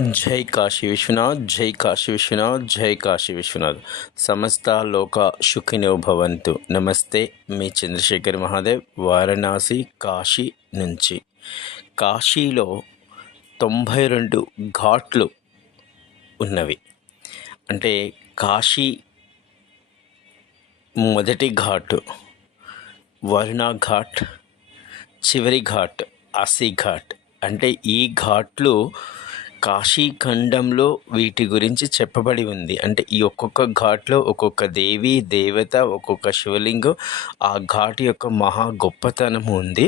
జై కాశీ విశ్వనాథ్ జై కాశీ విశ్వనాథ్ జై కాశీ విశ్వనాథ్ సమస్త లోక సుఖినో భవంతు నమస్తే మీ చంద్రశేఖర్ మహాదేవ్ వారణాసి కాశీ నుంచి కాశీలో తొంభై రెండు ఘాట్లు ఉన్నవి. అంటే కాశీ మొదటి ఘాట్ వరుణ ఘాట్ చివరి ఘాట్ అసి ఘాట్. అంటే ఈ ఘాట్లు కాశీఖండంలో వీటి గురించి చెప్పబడి ఉంది. అంటే ఈ ఒక్కొక్క ఘాట్లో ఒక్కొక్క దేవి దేవత ఒక్కొక్క శివలింగం ఆ ఘాట్ యొక్క మహా గొప్పతనం ఉంది.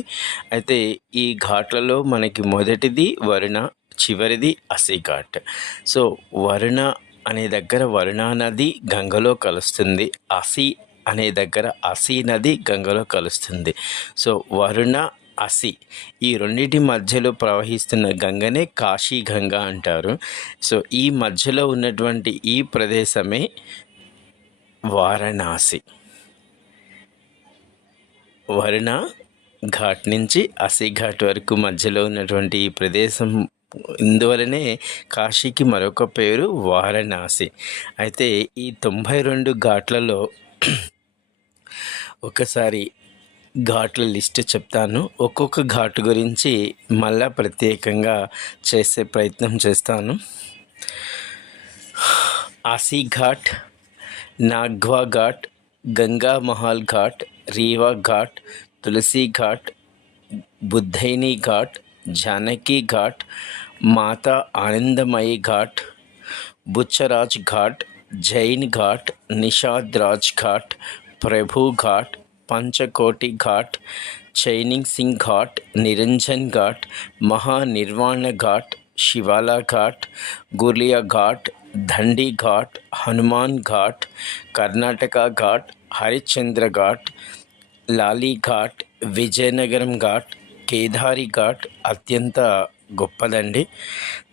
అయితే ఈ ఘాట్లలో మనకి మొదటిది వరుణ చివరిది అసి ఘాట్ సో వరుణ అనే దగ్గర వరుణా నది గంగలో కలుస్తుంది. అసి అనే దగ్గర అసి నది గంగలో కలుస్తుంది. సో వరుణ అసి. ఈ రెండింటి మధ్యలో ప్రవహిస్తున్న గంగనే కాశీ గంగ అంటారు. సో ఈ మధ్యలో ఉన్నటువంటి ఈ ప్రదేశమే వారణాసి. వరుణ ఘాట్ నుంచి అసి ఘాట్ వరకు మధ్యలో ఉన్నటువంటి ఈ ప్రదేశం ఇందువలనే కాశీకి మరొక పేరు వారణాసి. అయితే ఈ తొంభై రెండు ఘాట్లలో ఒకసారి ఘాట్ల లిస్ట్ చెప్తాను. ఒక్కొక్క ఘాట్ గురించి మళ్ళా ప్రత్యేకంగా చేసే ప్రయత్నం చేస్తాను. ఆసీ ఘాట్ నాగ్వా ఘాట్ గంగా మహల్ ఘాట్ రీవా ఘాట్ తులసి ఘాట్ బుద్ధైని ఘాట్ జానకి ఘాట్ మాతా ఆనందమయి ఘాట్ బుచ్చరాజ్ ఘాట్ జైన్ ఘాట్ నిషాద్ రాజ్ ఘాట్ ప్రభు ఘాట్ పంచకోటి ఘాట్ చైనింగ్ సింగ్ ఘాట్ నిరంజన్ ఘాట్ మహానిర్వాణ ఘాట్ శివాలా ఘాట్ గుర్లియా ఘాట్ దండి ఘాట్ హనుమాన్ ఘాట్ కర్ణాటక ఘాట్ హరిశ్చంద్ర ఘాట్ లాలీ ఘాట్ విజయనగరం ఘాట్ కేదారి ఘాట్ అత్యంత గొప్పదండి.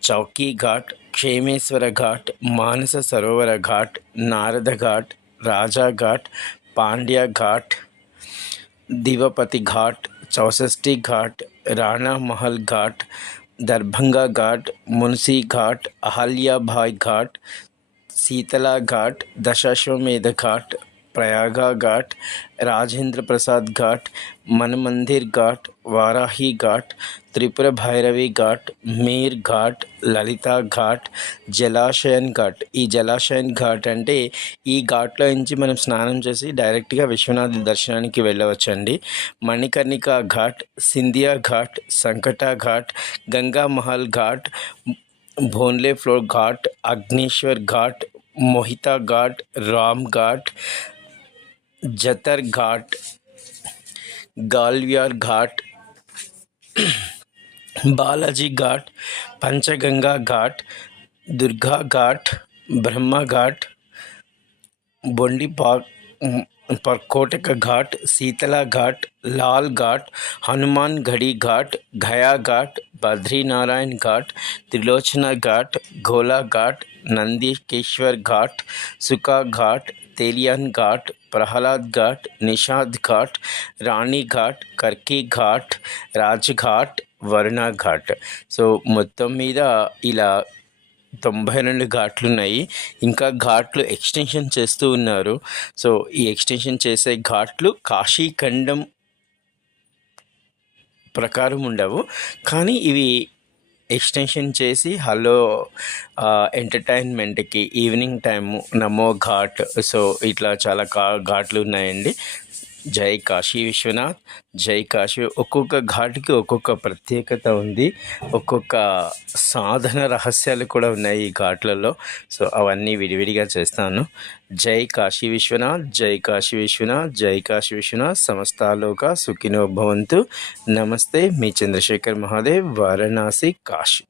చౌకీ ఘాట్ క్షేమేశ్వర ఘాట్ మానస సరోవర ఘాట్ నారద ఘాట్ రాజా ఘాట్ పాండ్య ఘాట్ दिवपति घाट, चौसष्टी घाट, राणा महल घाट, दरभंगा घाट, मुंशी घाट अहल्या भाई घाट, शीतला घाट, दशाश्वमेध घाट ప్రయాగ ఘాట్ రాజేంద్ర ప్రసాద్ ఘాట్ మన్మందిర్ ఘాట్ వారాహి ఘాట్ త్రిపుర భైరవి ఘాట్ మీర్ ఘాట్ లలితా ఘాట్ జలాశయన్ ఘాట్. ఈ జలాశయన్ ఘాట్ అంటే ఈ ఘాట్లో నుంచి మనం స్నానం చేసి డైరెక్ట్గా విశ్వనాథ్ దర్శనానికి వెళ్ళవచ్చండి. మణికర్ణిక ఘాట్ సింధియా ఘాట్ సంకట ఘాట్ గంగా మహల్ ఘాట్ భోన్లే ఫ్లోర్ ఘాట్ అగ్నేశ్వర్ ఘాట్ మోహితా ఘాట్ రామ్ ఘాట్ జతర్ ఘాట్ గాల్వియార్ ఘాట్ బాలాజీ ఘాట్ పంచగంగా ఘాట్ దుర్గా ఘాట్ బ్రహ్మ ఘాట్ బొండి పా పర్కోటక ఘాట్ శీతల ఘాట్ లాల్ ఘాట్ హనుమాన్ ఘడి ఘాట్ గయా ఘాట్ బద్రీనారాయణ్ ఘాట్ త్రిలోచన ఘాట్ గోలా ఘాట్ నందికేశ్వర్ ఘాట్ సుకా ఘాట్ తేలియాన్ ఘాట్ ప్రహ్లాద్ ఘాట్ నిషాద్ ఘాట్ రాణి ఘాట్ కర్కీ ఘాట్ రాజ్ఘాట్ వరుణ ఘాట్. సో మొత్తం మీద ఇలా తొంభై రెండు ఘాట్లు ఉన్నాయి ఇంకా ఘాట్లు ఎక్స్టెన్షన్ చేస్తూ ఉన్నారు. సో ఈ ఎక్స్టెన్షన్ చేసే ఘాట్లు కాశీఖండం ప్రకారం ఉండవు. కానీ ఇవి ఎక్స్టెన్షన్ చేసి హలో ఎంటర్టైన్మెంట్కి ఈవినింగ్ టైము నమో ఘాట్. సో ఇట్లా చాలా కా ఘాట్లు ఉన్నాయండి. జై కాశీ విశ్వనాథ్. జై కాశీ ఒక్కొక్క ఘాటుకి ఒక్కొక్క ప్రత్యేకత ఉంది. ఒక్కొక్క సాధన రహస్యాలు కూడా ఉన్నాయి ఈ ఘాట్లలో. సో అవన్నీ విడివిడిగా చేస్తాను. జై కాశీ విశ్వనాథ్ జై కాశీ విశ్వనాథ్ జై కాశీ విశ్వనాథ్ సమస్తాలోక సుఖినో భవంతు. నమస్తే మీ చంద్రశేఖర్ మహాదేవ్ వారణాసి కాశీ.